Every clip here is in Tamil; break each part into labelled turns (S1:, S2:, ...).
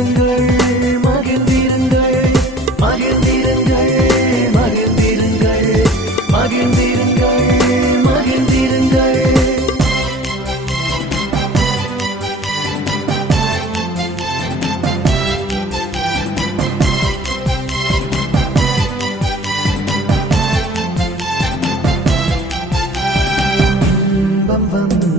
S1: மகிழ்ந்திருங்கள் மகிழ்ந்திருங்கள் மகிழ்ந்திருங்கள் மகிழ்ந்திருங்கள் மகிழ்ந்திருங்கள் மகிழ்ந்திருங்கள். இன்பம் வந்து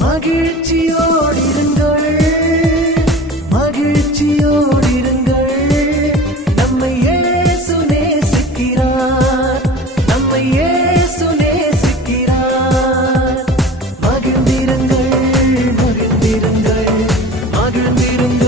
S1: மகிழ்ச்சியோடிருங்கள். மகிழ்ச்சியோடிருங்கள். நம்மை ஏசு நேசிக்கிறார். நம்மை ஏசு நேசிக்கிறார். மகிழ்ந்திருங்கள் மகிழ்ந்திருங்கள் மகிழ்ந்திருங்கள்.